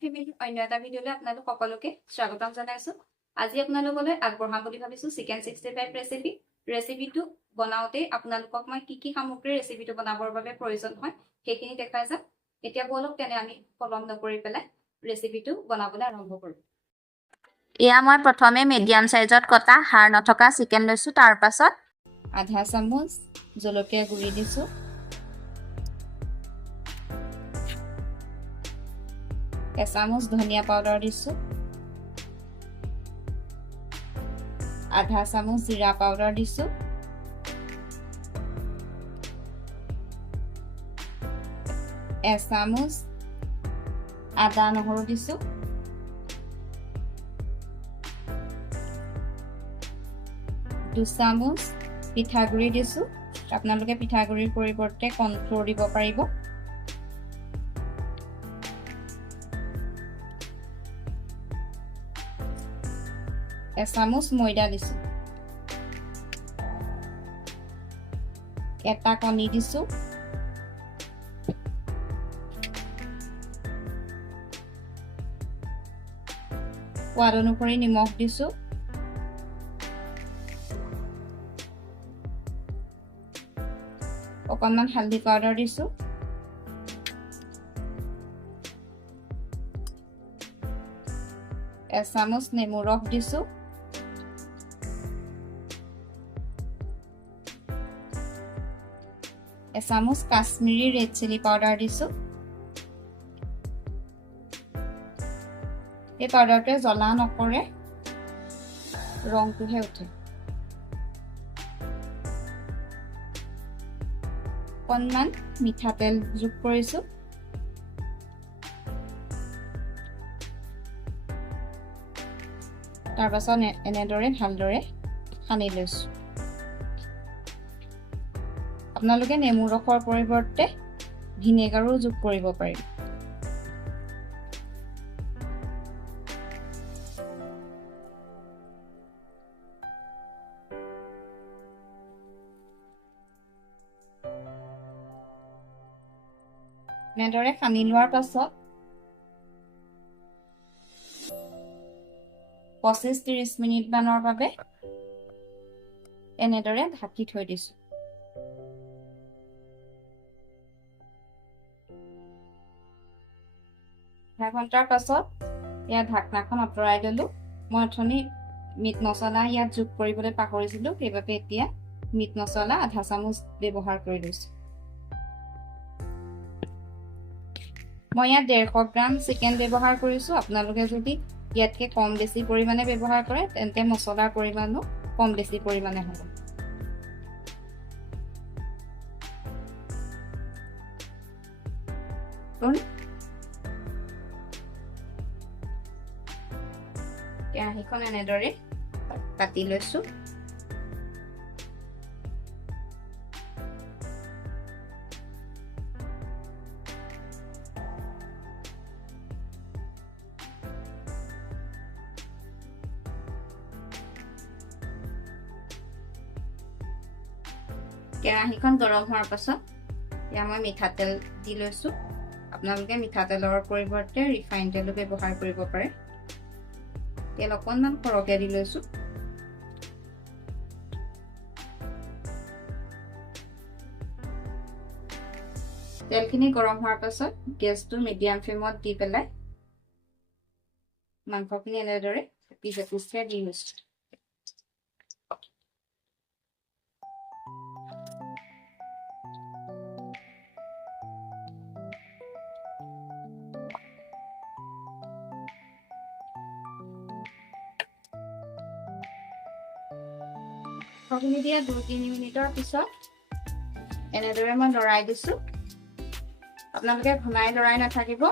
Family অন্য এটা ভিডিঅ'লৈ আপোনালোক সকলোকে স্বাগতম জনাইছো। আজি আপোনালোকলৈ আগবঢ়াম বুলি ভাবিছো চিকেন 65 ৰেচিপি। ৰেচিপিটো বনাওঁতে আপোনালোকক মই কি সামগ্ৰী ৰেচিপিটো বনাবৰ বাবে প্ৰয়োজন হয় সেইখিনি দেখাই যাম। এতিয়া বলক তেনে আমি পলম নকৰি পেলাই ৰেচিপিটো বনাবলৈ আৰম্ভ কৰোঁ। এয়া মই প্ৰথমে মিডিয়াম সাইজত কটা হাড় নথকা চিকেন লৈছো। তাৰ পাছত আধা চামুচ জলকীয়া গুড়ি দিছো, এচামুচ ধনিয়া পাউডাৰ দিছো, আধা চামুচ জিৰা পাউডাৰ দিছো, এচামুচ আদা নহৰু দিছো, দুচামুচ পিঠাগুড়ি দিছো। আপোনালোকে পিঠাগুড়িৰ পৰিৱৰ্তে কৰ্ণফ্ল'ৰ দিব পাৰিব। এচামুচ ময়দা দিছো, এটা কণী দিছো, সোৱাদ অনুসৰি নিমখ দিছো, অকণমান হালধি পাউডাৰ দিছো, এচামুচ নেমু ৰস দিছো, এচামুচ কাশ্মীৰী ৰেড চিলি পাউডাৰ দিছো। এই পাউডাৰটোৱে জ্বলা নকৰে, ৰংটোহে উঠে। অকণমান মিঠাতেল যোগ কৰিছো, তাৰ পাছত এনেদৰে ভালদৰে সানি লৈছো। আপোনালোকে নেমু ৰসৰ পৰিৱৰ্তে ভিনেগাৰো যোগ কৰিব পাৰিব। এনেদৰে সানি লোৱাৰ পাছত 25-30 মিনিট মানৰ বাবে এনেদৰে ঢাকি থৈ দিছো। আধা ঘণ্টাৰ পাছত ইয়াত ঢাকনাখন আঁতৰাই ললো। মই অথনি মিট মছলা ইয়াত যোগ কৰিবলৈ পাহৰিছিলো, সেইবাবে এতিয়া মিট মছলা আধা চামুচ ব্যৱহাৰ কৰি লৈছো। মই ইয়াত 150 গ্ৰাম চিকেন ব্যৱহাৰ কৰিছো। আপোনালোকে যদি ইয়াতকে কম বেছি পৰিমাণে ব্যৱহাৰ কৰে তেন্তে মছলাৰ পৰিমাণো কম বেছি পৰিমাণে হ'ব। কেৰাহীখন এনেদৰে কাটি লৈছো। কেৰাহীখন গৰম হোৱাৰ পাছত এতিয়া মই মিঠাতেল দি লৈছো। আপোনালোকে মিঠাতেলৰ পৰিৱৰ্তে ৰিফাইন তেলো ব্যৱহাৰ কৰিব পাৰে। তেল অকণমান সৰহকৈ দি লৈছো। তেলখিনি গৰম হোৱাৰ পাছত গেছটো মিডিয়াম ফ্লেমত দি পেলাই মাংসখিনি এনেদৰে পিচ পিচকৈ দি লৈছো। মাংসখিনি দিয়া 2-3 মিনিটৰ পিছত এনেদৰে মই লৰাই দিছো। আপোনালোকে ঘনাই লৰাই নাথাকিব,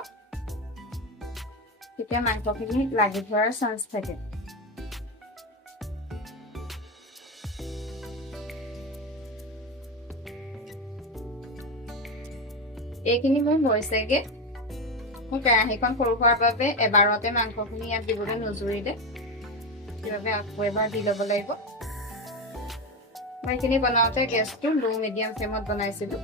তেতিয়া মাংসখিনি লাগি ধৰাৰ চান্স থাকে। এইখিনি মোৰ হৈছেগে। মোৰ কেৰাহীখন সৰু হোৱাৰ বাবে এবাৰতে মাংসখিনি ইয়াত দিবলৈ নজুৰিলে, সেইবাবে আকৌ এবাৰ দি ল'ব লাগিব। মই এইখিনি বনাওঁতে গেছটো লো মিডিয়াম ফ্লেমত বনাইছিলো।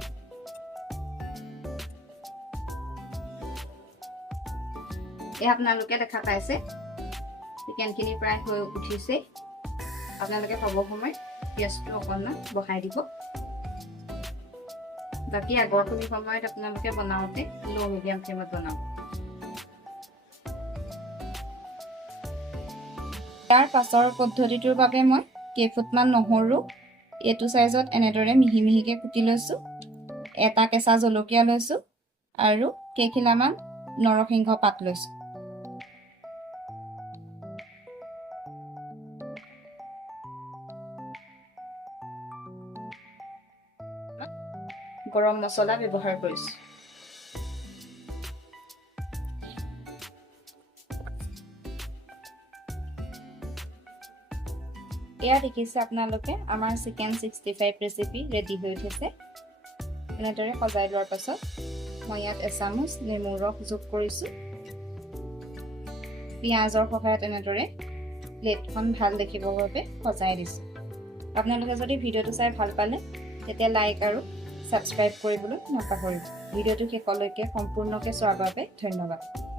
এই আপোনালোকে দেখা পাইছে চিকেনখিনি প্ৰায় হৈ উঠিছে আপোনালোকে খাব সময় গেছটো অকণমান বঢ়াই দিব বাকি আগৰখিনি সময়ত আপোনালোকে বনাওঁতে লো মিডিয়াম ফ্লেমত বনাব তাৰ পাছৰ পদ্ধতিটোৰ বাবে মই কেইফুটমান নহৰু এইটো সাইজত এনেদৰে মিহি মিহিকে কুটি লৈছো এটা কেঁচা জলকীয়া লৈছো আৰু কেইখিলামান নৰসিংহ পাত লৈছো গৰম মছলা ব্যৱহাৰ কৰিছো এয়া দেখিছে আপোনালোকে আমাৰ চিকেন 65 ৰেচিপি ৰেডি হৈ উঠিছে এনেদৰে সজাই লোৱাৰ পাছত মই ইয়াত এচামুচ নেমুৰ ৰস যোগ কৰিছো পিঁয়াজৰ সহায়ত এনেদৰে প্লেটখন ভাল দেখিবৰ বাবে সজাই দিছো আপোনালোকে যদি ভিডিঅ'টো চাই ভাল পালে তেতিয়া লাইক আৰু সাবস্ক্ৰাইব কৰিবলৈ নাপাহৰিব ভিডিঅ'টো শেষলৈকে সম্পূৰ্ণকৈ চোৱাৰ বাবে ধন্যবাদ